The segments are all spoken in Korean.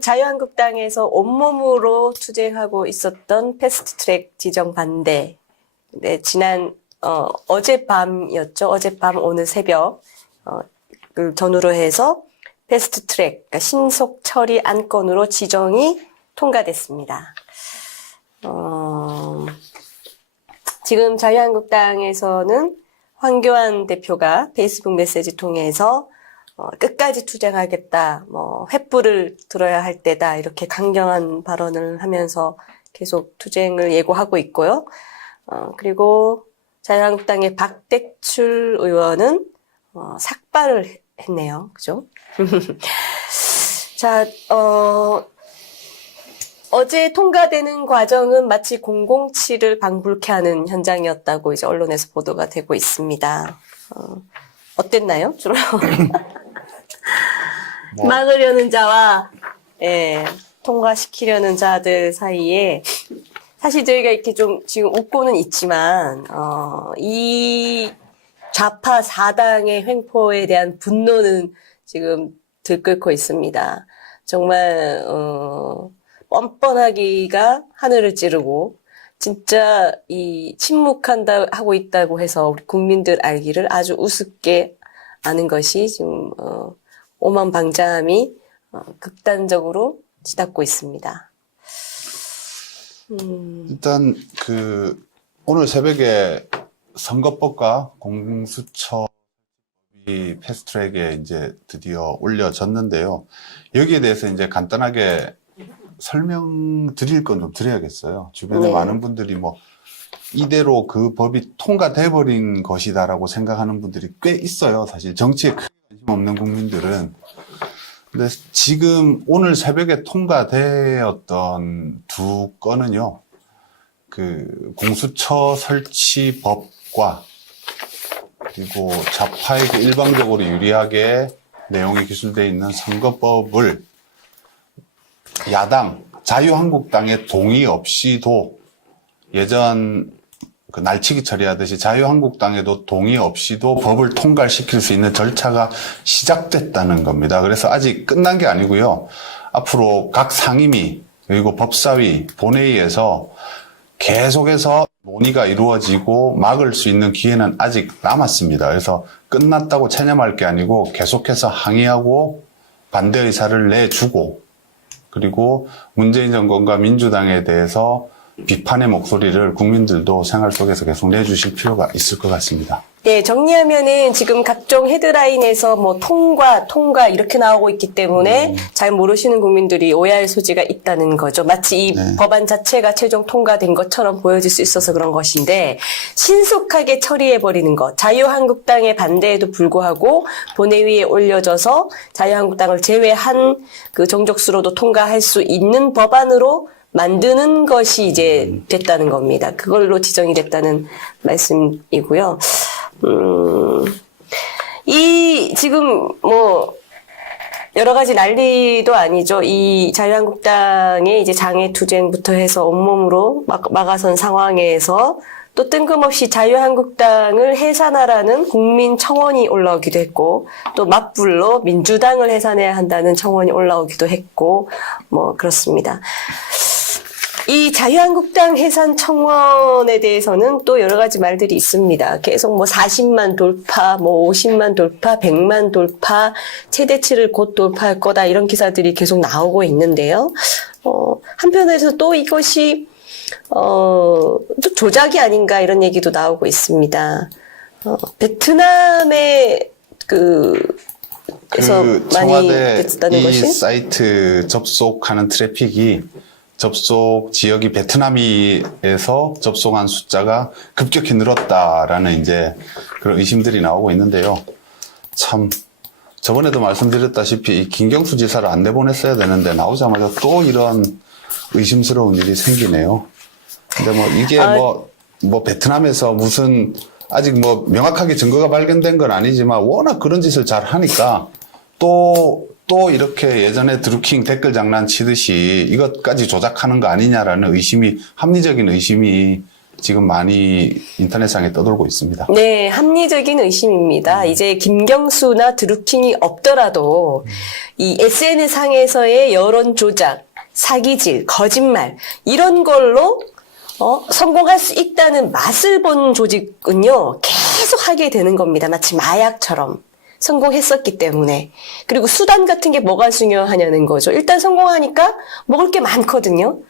자유한국당에서 온몸으로 투쟁하고 있었던 패스트트랙 지정 반대. 네, 어젯밤이었죠. 어젯밤 오늘 새벽 그 전후로 해서 패스트트랙, 그러니까 신속 처리 안건으로 지정이 통과됐습니다. 지금 자유한국당에서는 황교안 대표가 페이스북 메시지 통해서 끝까지 투쟁하겠다, 횃불을 들어야 할 때다, 이렇게 강경한 발언을 하면서 계속 투쟁을 예고하고 있고요. 그리고 자유한국당의 박대출 의원은 삭발을 했네요. 그죠? 자, 어제 통과되는 과정은 마치 007을 방불케 하는 현장이었다고 이제 언론에서 보도가 되고 있습니다. 어땠나요? 주로 막으려는 자와 통과시키려는 자들 사이에 사실 저희가 이렇게 좀 지금 웃고는 있지만 이 좌파 4당의 횡포에 대한 분노는 지금 들끓고 있습니다. 정말 뻔뻔하기가 하늘을 찌르고 진짜 이 침묵한다 하고 있다고 해서 우리 국민들 알기를 아주 우습게 아는 것이 지금 오만방자함이 극단적으로 치닫고 있습니다. 일단 오늘 새벽에 선거법과 공수처 이 패스트트랙에 이제 드디어 올려졌는데요. 여기에 대해서 이제 간단하게 설명드릴 건 좀 드려야겠어요. 주변에 많은 분들이 이대로 그 법이 통과돼 버린 것이다라고 생각하는 분들이 꽤 있어요. 사실 정치에 큰 관심 없는 국민들은. 근데 지금 오늘 새벽에 통과되었던 두 건은요. 공수처 설치법과 그리고 좌파에게 일방적으로 유리하게 내용이 기술되어 있는 선거법을 야당, 자유한국당의 동의 없이도 예전 날치기 처리하듯이 자유한국당에도 동의 없이도 법을 통과시킬 수 있는 절차가 시작됐다는 겁니다. 그래서 아직 끝난 게 아니고요. 앞으로 각 상임위 그리고 법사위, 본회의에서 계속해서 논의가 이루어지고 막을 수 있는 기회는 아직 남았습니다. 그래서 끝났다고 체념할 게 아니고 계속해서 항의하고 반대 의사를 내주고 그리고 문재인 정권과 민주당에 대해서 비판의 목소리를 국민들도 생활 속에서 계속 내주실 필요가 있을 것 같습니다. 네, 정리하면은 지금 각종 헤드라인에서 통과 이렇게 나오고 있기 때문에 잘 모르시는 국민들이 오해할 소지가 있다는 거죠. 마치 이 법안 자체가 최종 통과된 것처럼 보여질 수 있어서 그런 것인데 신속하게 처리해버리는 것. 자유한국당의 반대에도 불구하고 본회의에 올려져서 자유한국당을 제외한 그 정족수로도 통과할 수 있는 법안으로 만드는 것이 이제 됐다는 겁니다. 그걸로 지정이 됐다는 말씀이고요. 지금 여러 가지 난리도 아니죠. 이 자유한국당의 이제 장애투쟁부터 해서 온몸으로 막아선 상황에서 또 뜬금없이 자유한국당을 해산하라는 국민청원이 올라오기도 했고, 또 맞불로 민주당을 해산해야 한다는 청원이 올라오기도 했고, 그렇습니다. 이 자유한국당 해산 청원에 대해서는 또 여러 가지 말들이 있습니다. 계속 40만 돌파, 50만 돌파, 100만 돌파, 최대치를 곧 돌파할 거다 이런 기사들이 계속 나오고 있는데요. 한편에서 또 이것이 또 조작이 아닌가 이런 얘기도 나오고 있습니다. 베트남의 에서 많이 됐다는 것이 사이트 접속하는 트래픽이 접속 지역이 베트남에서 접속한 숫자가 급격히 늘었다라는 이제 그런 의심들이 나오고 있는데요. 참 저번에도 말씀드렸다시피 이 김경수 지사를 안 내보냈어야 되는데 나오자마자 또 이런 의심스러운 일이 생기네요. 근데 이게 베트남에서 무슨 아직 명확하게 증거가 발견된 건 아니지만 워낙 그런 짓을 잘 하니까 또 이렇게 예전에 드루킹 댓글 장난 치듯이 이것까지 조작하는 거 아니냐라는 합리적인 의심이 지금 많이 인터넷상에 떠돌고 있습니다. 네, 합리적인 의심입니다. 이제 김경수나 드루킹이 없더라도 이 SNS상에서의 여론 조작, 사기질, 거짓말 이런 걸로 성공할 수 있다는 맛을 본 조직은요, 계속 하게 되는 겁니다. 마치 마약처럼. 성공했었기 때문에. 그리고 수단 같은 게 뭐가 중요하냐는 거죠. 일단 성공하니까 먹을 게 많거든요.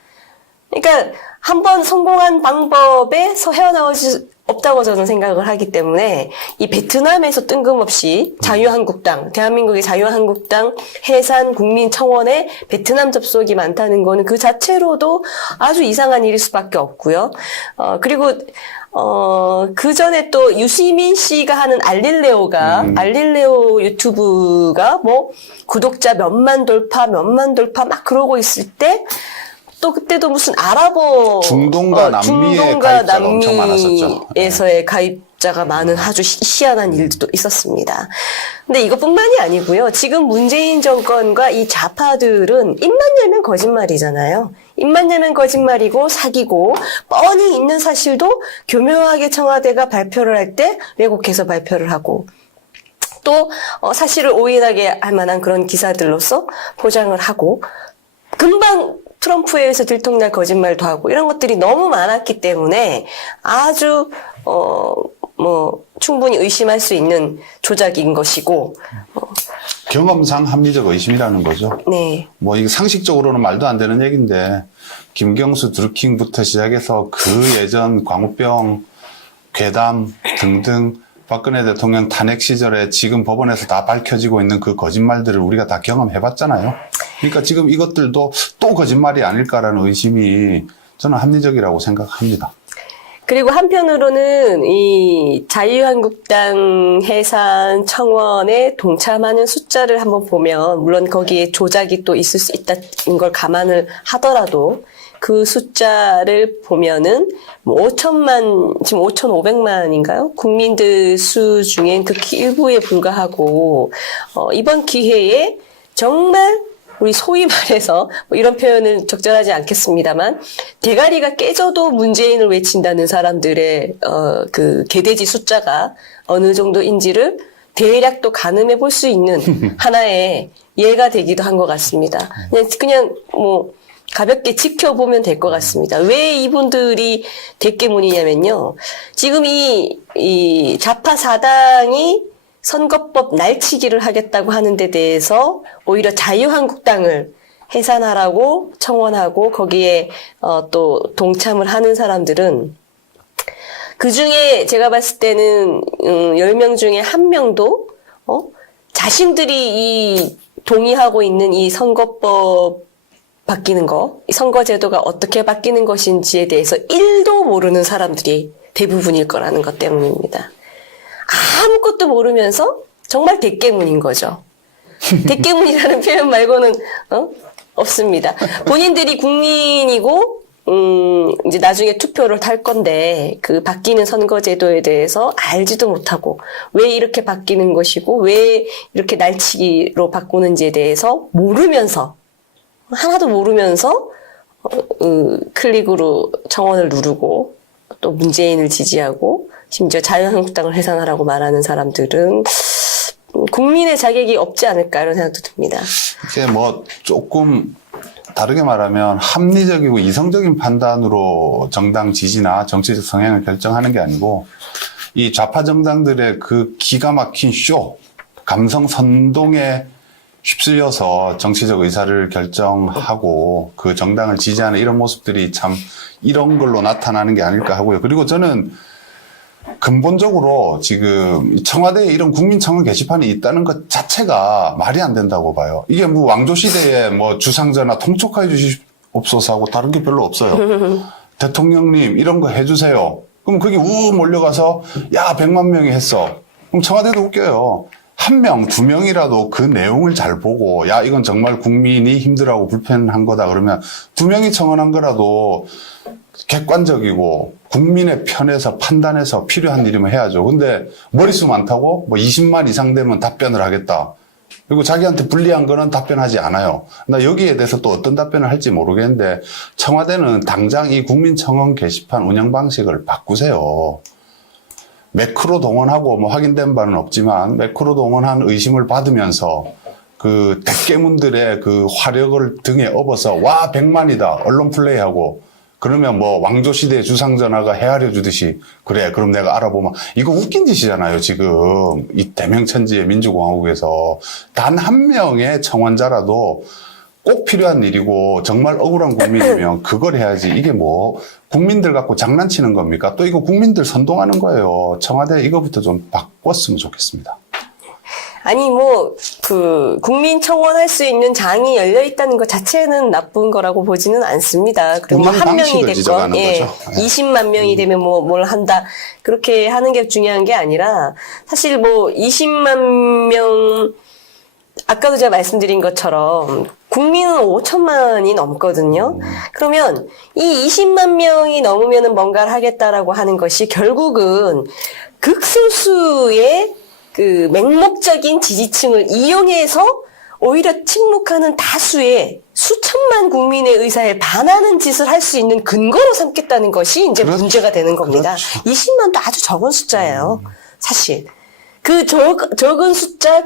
그러니까 한번 성공한 방법에서 헤어나올 수 없다고 저는 생각을 하기 때문에 이 베트남에서 뜬금없이 자유한국당, 대한민국의 자유한국당 해산 국민청원에 베트남 접속이 많다는 거는 그 자체로도 아주 이상한 일일 수밖에 없고요. 그리고 그 전에 또 유시민 씨가 하는 알릴레오 유튜브가 뭐 구독자 몇만 돌파 막 그러고 있을 때 또 그때도 무슨 아랍어 중동과 남미의 가입자가 엄청 많았었죠. 에서의 가입자가 많은 아주 희한한 일도 있었습니다. 근데 이것뿐만이 아니고요. 지금 문재인 정권과 이 좌파들은 입만 열면 거짓말이잖아요. 입만 열면 거짓말이고 사기고 뻔히 있는 사실도 교묘하게 청와대가 발표를 할 때 왜곡해서 발표를 하고 또 사실을 오인하게 할 만한 그런 기사들로서 포장을 하고 금방 트럼프에 의해서 들통날 거짓말도 하고 이런 것들이 너무 많았기 때문에 아주 충분히 의심할 수 있는 조작인 것이고 경험상 합리적 의심이라는 거죠. 네. 뭐 이게 상식적으로는 말도 안 되는 얘기인데 김경수 드루킹부터 시작해서 그 예전 광우병, 괴담 등등 박근혜 대통령 탄핵 시절에 지금 법원에서 다 밝혀지고 있는 그 거짓말들을 우리가 다 경험해봤잖아요. 그러니까 지금 이것들도 또 거짓말이 아닐까라는 의심이 저는 합리적이라고 생각합니다. 그리고 한편으로는 이 자유한국당 해산 청원에 동참하는 숫자를 한번 보면 물론 거기에 조작이 또 있을 수 있다는 걸 감안을 하더라도 그 숫자를 보면은 뭐 5천만, 지금 5,500만인가요? 국민들 수 중엔 극히 일부에 불과하고, 이번 기회에 정말 우리 소위 말해서 뭐 이런 표현은 적절하지 않겠습니다만 대가리가 깨져도 문재인을 외친다는 사람들의 그 개돼지 숫자가 어느 정도인지를 대략 또 가늠해 볼 수 있는 하나의 예가 되기도 한 것 같습니다. 그냥 뭐 가볍게 지켜보면 될 것 같습니다. 왜 이분들이 대깨문이냐면요. 지금 이 좌파 사당이 선거법 날치기를 하겠다고 하는 데 대해서 오히려 자유한국당을 해산하라고 청원하고 거기에 또 동참을 하는 사람들은 그중에 제가 봤을 때는 10명 중에 1명도 자신들이 이 동의하고 있는 이 선거법 바뀌는 거, 이 선거제도가 어떻게 바뀌는 것인지에 대해서 1도 모르는 사람들이 대부분일 거라는 것 때문입니다. 아무것도 모르면서 정말 대깨문인 거죠. 대깨문이라는 표현 말고는 없습니다. 본인들이 국민이고 이제 나중에 투표를 할 건데 그 바뀌는 선거제도에 대해서 알지도 못하고 왜 이렇게 바뀌는 것이고 왜 이렇게 날치기로 바꾸는지에 대해서 모르면서 하나도 모르면서 클릭으로 청원을 누르고 또 문재인을 지지하고 심지어 자유한국당을 해산하라고 말하는 사람들은 국민의 자격이 없지 않을까 이런 생각도 듭니다. 이게 뭐 조금 다르게 말하면 합리적이고 이성적인 판단으로 정당 지지나 정치적 성향을 결정하는 게 아니고 이 좌파 정당들의 그 기가 막힌 쇼, 감성 선동에 휩쓸려서 정치적 의사를 결정하고 그 정당을 지지하는 이런 모습들이 참 이런 걸로 나타나는 게 아닐까 하고요. 그리고 저는 근본적으로 지금 청와대에 이런 국민청원 게시판이 있다는 것 자체가 말이 안 된다고 봐요. 이게 뭐 왕조시대에 뭐 주상전하 통촉해 주시옵소서 하고 다른 게 별로 없어요. 대통령님 이런 거 해주세요. 그럼 그게 몰려가서 야 100만 명이 했어. 그럼 청와대도 웃겨요. 1명, 2명이라도 그 내용을 잘 보고 야 이건 정말 국민이 힘들어하고 불편한 거다 그러면 2명이 청원한 거라도 객관적이고 국민의 편에서 판단해서 필요한 일이면 해야죠. 근데 머릿수 많다고 뭐 20만 이상 되면 답변을 하겠다. 그리고 자기한테 불리한 거는 답변하지 않아요. 나 여기에 대해서 또 어떤 답변을 할지 모르겠는데 청와대는 당장 이 국민청원 게시판 운영 방식을 바꾸세요. 매크로 동원하고 뭐 확인된 바는 없지만 매크로 동원한 의심을 받으면서 그 대깨문들의 그 화력을 등에 업어서 와 100만이다 언론 플레이하고 그러면 뭐 왕조시대 주상전하가 헤아려 주듯이 그래 그럼 내가 알아보면 이거 웃긴 짓이잖아요. 지금 이 대명천지의 민주공화국에서 단 한 명의 청원자라도 꼭 필요한 일이고 정말 억울한 국민이면 그걸 해야지. 이게 뭐 국민들 갖고 장난치는 겁니까? 또 이거 국민들 선동하는 거예요. 청와대 이거부터 좀 바꿨으면 좋겠습니다. 아니 뭐 그 국민 청원할 수 있는 장이 열려 있다는 것 자체는 나쁜 거라고 보지는 않습니다. 그리고 뭐 한 명이 됐건 20만 명이 되면 뭐 뭘 한다 그렇게 하는 게 중요한 게 아니라 사실 뭐 20만 명 아까도 제가 말씀드린 것처럼 국민은 5천만이 넘거든요. 그러면 이 20만 명이 넘으면 뭔가를 하겠다라고 하는 것이 결국은 극소수의 그 맹목적인 지지층을 이용해서 오히려 침묵하는 다수의 수천만 국민의 의사에 반하는 짓을 할 수 있는 근거로 삼겠다는 것이 이제 문제가 되는 겁니다. 그렇죠. 20만도 아주 적은 숫자예요. 사실. 그 적은 숫자,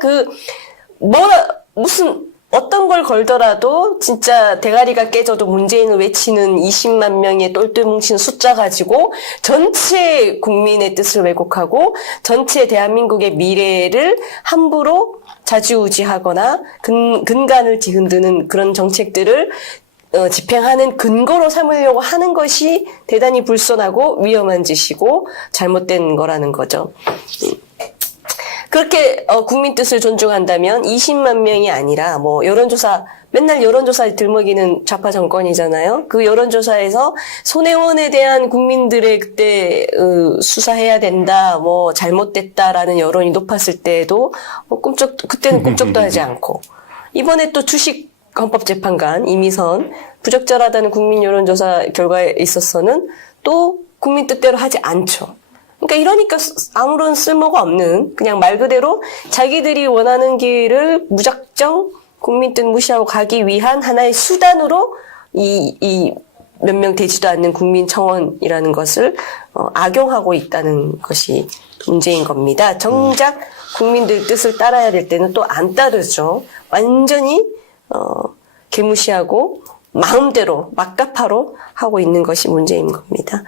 무슨, 어떤 걸 걸더라도 진짜 대가리가 깨져도 문재인을 외치는 20만 명의 똘똘 뭉친 숫자 가지고 전체 국민의 뜻을 왜곡하고 전체 대한민국의 미래를 함부로 좌지우지하거나 근간을 뒤흔드는 그런 정책들을 집행하는 근거로 삼으려고 하는 것이 대단히 불손하고 위험한 짓이고 잘못된 거라는 거죠. 그렇게 국민 뜻을 존중한다면 20만 명이 아니라 뭐 여론조사 맨날 여론조사 들먹이는 좌파 정권이잖아요. 그 여론조사에서 손혜원에 대한 국민들의 그때 수사해야 된다, 뭐 잘못됐다라는 여론이 높았을 때에도 그때는 꿈쩍도 하지 않고 이번에 또 주식 헌법재판관 이미선 부적절하다는 국민 여론조사 결과에 있어서는 또 국민 뜻대로 하지 않죠. 그러니까 이러니까 아무런 쓸모가 없는 그냥 말 그대로 자기들이 원하는 길을 무작정 국민 뜻 무시하고 가기 위한 하나의 수단으로 이 몇 명 되지도 않는 국민청원이라는 것을 악용하고 있다는 것이 문제인 겁니다. 정작 국민들 뜻을 따라야 될 때는 또 안 따르죠. 완전히 개무시하고 마음대로 막가파로 하고 있는 것이 문제인 겁니다.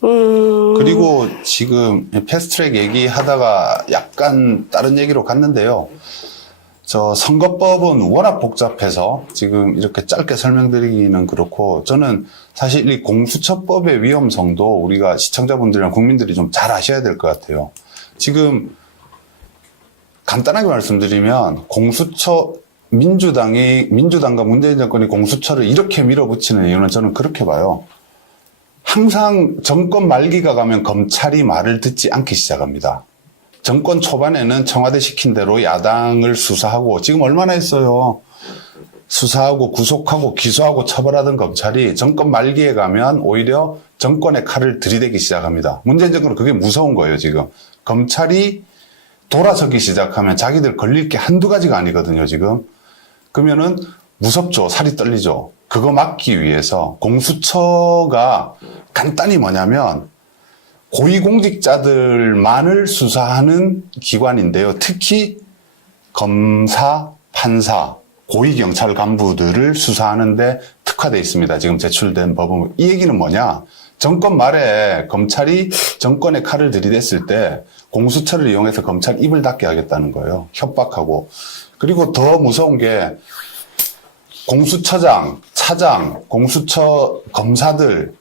그리고 지금 패스트트랙 얘기하다가 약간 다른 얘기로 갔는데요. 저 선거법은 워낙 복잡해서 지금 이렇게 짧게 설명드리기는 그렇고 저는 사실 이 공수처법의 위험성도 우리가 시청자분들이랑 국민들이 좀 잘 아셔야 될 것 같아요. 지금 간단하게 말씀드리면 공수처 민주당과 문재인 정권이 공수처를 이렇게 밀어붙이는 이유는 저는 그렇게 봐요. 항상 정권 말기가 가면 검찰이 말을 듣지 않기 시작합니다. 정권 초반에는 청와대 시킨 대로 야당을 수사하고 지금 얼마나 했어요. 수사하고 구속하고 기소하고 처벌하던 검찰이 정권 말기에 가면 오히려 정권의 칼을 들이대기 시작합니다. 문재인 정권은 그게 무서운 거예요. 지금 검찰이 돌아서기 시작하면 자기들 걸릴 게 한두 가지가 아니거든요. 지금 그러면은 무섭죠. 살이 떨리죠. 그거 막기 위해서 공수처가 간단히 뭐냐면 고위공직자들만을 수사하는 기관인데요. 특히 검사, 판사, 고위경찰 간부들을 수사하는데 특화되어 있습니다. 지금 제출된 법은. 이 얘기는 뭐냐? 정권 말에 검찰이 정권의 칼을 들이댔을 때 공수처를 이용해서 검찰 입을 닫게 하겠다는 거예요. 협박하고. 그리고 더 무서운 게 공수처장, 차장, 공수처 검사들을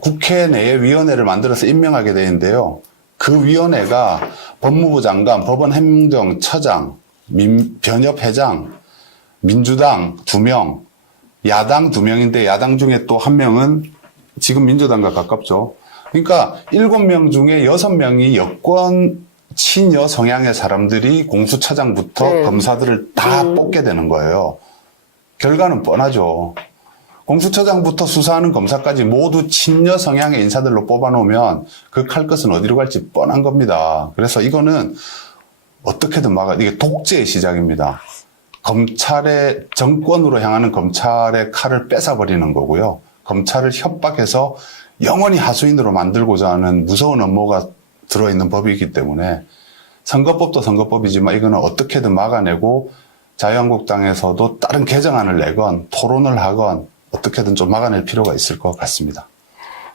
국회 내에 위원회를 만들어서 임명하게 되는데요. 그 위원회가 법무부 장관, 법원행정처장, 변협회장, 민주당 2명, 야당 2명인데 야당 중에 또 1명은 지금 민주당과 가깝죠. 그러니까 7명 중에 6명이 여권 친여 성향의 사람들이 공수처장부터 검사들을 다 뽑게 되는 거예요. 결과는 뻔하죠. 공수처장부터 수사하는 검사까지 모두 친여 성향의 인사들로 뽑아놓으면 그 칼 것은 어디로 갈지 뻔한 겁니다. 그래서 이거는 어떻게든 이게 독재의 시작입니다. 검찰의 정권으로 향하는 검찰의 칼을 뺏어버리는 거고요. 검찰을 협박해서 영원히 하수인으로 만들고자 하는 무서운 음모가 들어있는 법이기 때문에 선거법도 선거법이지만 이거는 어떻게든 막아내고 자유한국당에서도 다른 개정안을 내건 토론을 하건 어떻게든 좀 막아낼 필요가 있을 것 같습니다.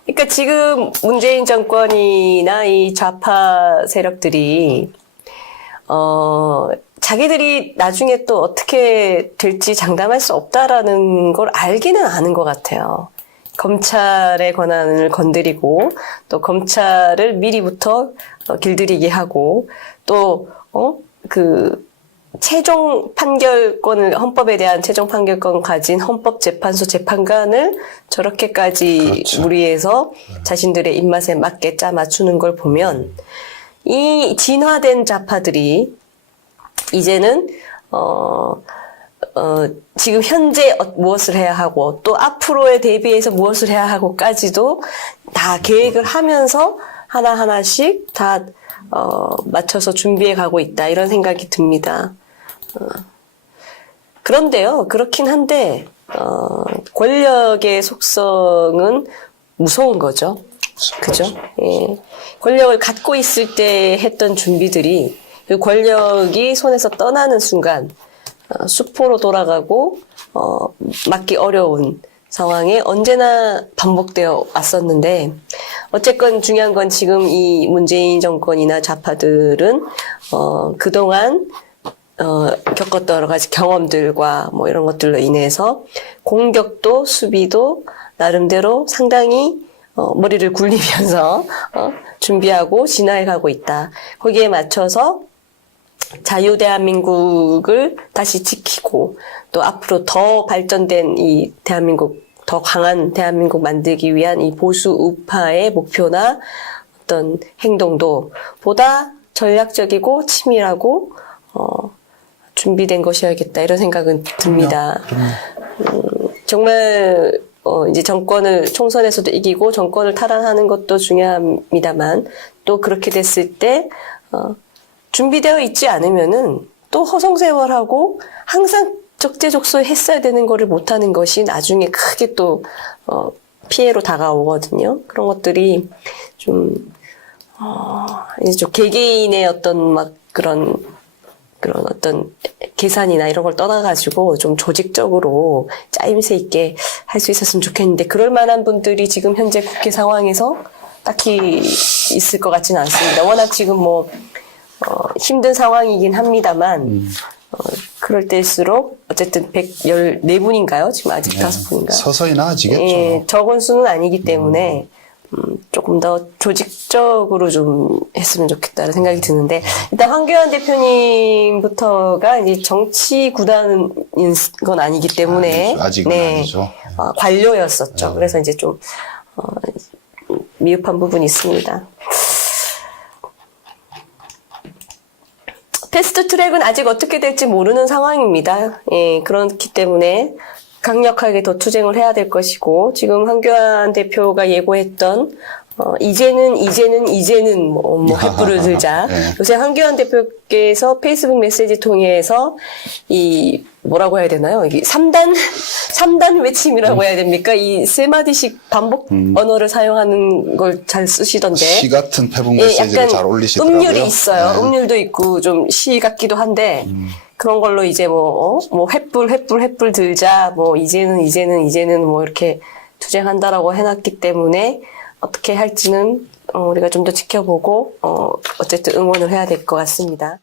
그러니까 지금 문재인 정권이나 이 좌파 세력들이 자기들이 나중에 또 어떻게 될지 장담할 수 없다라는 걸 알기는 아는 것 같아요. 검찰의 권한을 건드리고 또 검찰을 미리부터 길들이게 하고 또 최종 판결권을 헌법에 대한 최종 판결권 가진 헌법재판소 재판관을 저렇게까지 그렇죠. 무리해서 자신들의 입맛에 맞게 짜 맞추는 걸 보면 이 진화된 좌파들이 이제는 지금 현재 무엇을 해야 하고 또 앞으로에 대비해서 무엇을 해야 하고까지도 다 계획을 하면서 하나하나씩 다 맞춰서 준비해 가고 있다 이런 생각이 듭니다. 그런데요, 그렇긴 한데 권력의 속성은 무서운 거죠. 그죠? 예. 권력을 갖고 있을 때 했던 준비들이 그 권력이 손에서 떠나는 순간 수포로 돌아가고 막기 어려운 상황에 언제나 반복되어 왔었는데 어쨌건 중요한 건 지금 이 문재인 정권이나 좌파들은 그동안 겪었던 여러 가지 경험들과 뭐 이런 것들로 인해서 공격도 수비도 나름대로 상당히 머리를 굴리면서 준비하고 진화해 가고 있다. 거기에 맞춰서 자유 대한민국을 다시 지키고 또 앞으로 더 발전된 이 대한민국, 더 강한 대한민국 만들기 위한 이 보수 우파의 목표나 어떤 행동도 보다 전략적이고 치밀하고 준비된 것이어야겠다 이런 생각은 듭니다. 정말 이제 총선에서도 이기고 정권을 탈환하는 것도 중요합니다만 또 그렇게 됐을 때 준비되어 있지 않으면은 또 허송세월하고 항상 적재적소에 했어야 되는 거를 못하는 것이 나중에 크게 또 피해로 다가오거든요. 그런 것들이 이제 좀 개개인의 어떤 그런 어떤 계산이나 이런 걸 떠나가지고 좀 조직적으로 짜임새 있게 할 수 있었으면 좋겠는데 그럴 만한 분들이 지금 현재 국회 상황에서 딱히 있을 것 같지는 않습니다. 워낙 지금 힘든 상황이긴 합니다만 그럴 때일수록 어쨌든 114분인가요? 지금 아직 5분인가요? 서서히 나아지겠죠. 예, 적은 수는 아니기 때문에 조금 더 조직적으로 좀 했으면 좋겠다는 생각이 드는데 일단 황교안 대표님부터가 이제 정치 구단인 건 아니기 때문에 아직은 아니죠. 관료였었죠. 그래서 이제 좀 미흡한 부분이 있습니다. 패스트 트랙은 아직 어떻게 될지 모르는 상황입니다. 예, 그렇기 때문에 강력하게 더 투쟁을 해야 될 것이고, 지금 황교안 대표가 예고했던, 이제는 횃불을 들자. 네. 요새 황교안 대표께서 페이스북 메시지 통해서 뭐라고 해야 되나요? 이게 3단 외침이라고 해야 됩니까? 이 3마디씩 반복 언어를 사용하는 걸 잘 쓰시던데. 시 같은 페북 메시지를 잘 올리시더라고요. 음률이 있어요. 네. 음률도 있고 좀 시 같기도 한데 그런 걸로 이제 횃불 들자, 이제는 뭐 이렇게 투쟁한다라고 해놨기 때문에 어떻게 할지는 우리가 좀 더 지켜보고 어쨌든 응원을 해야 될 것 같습니다.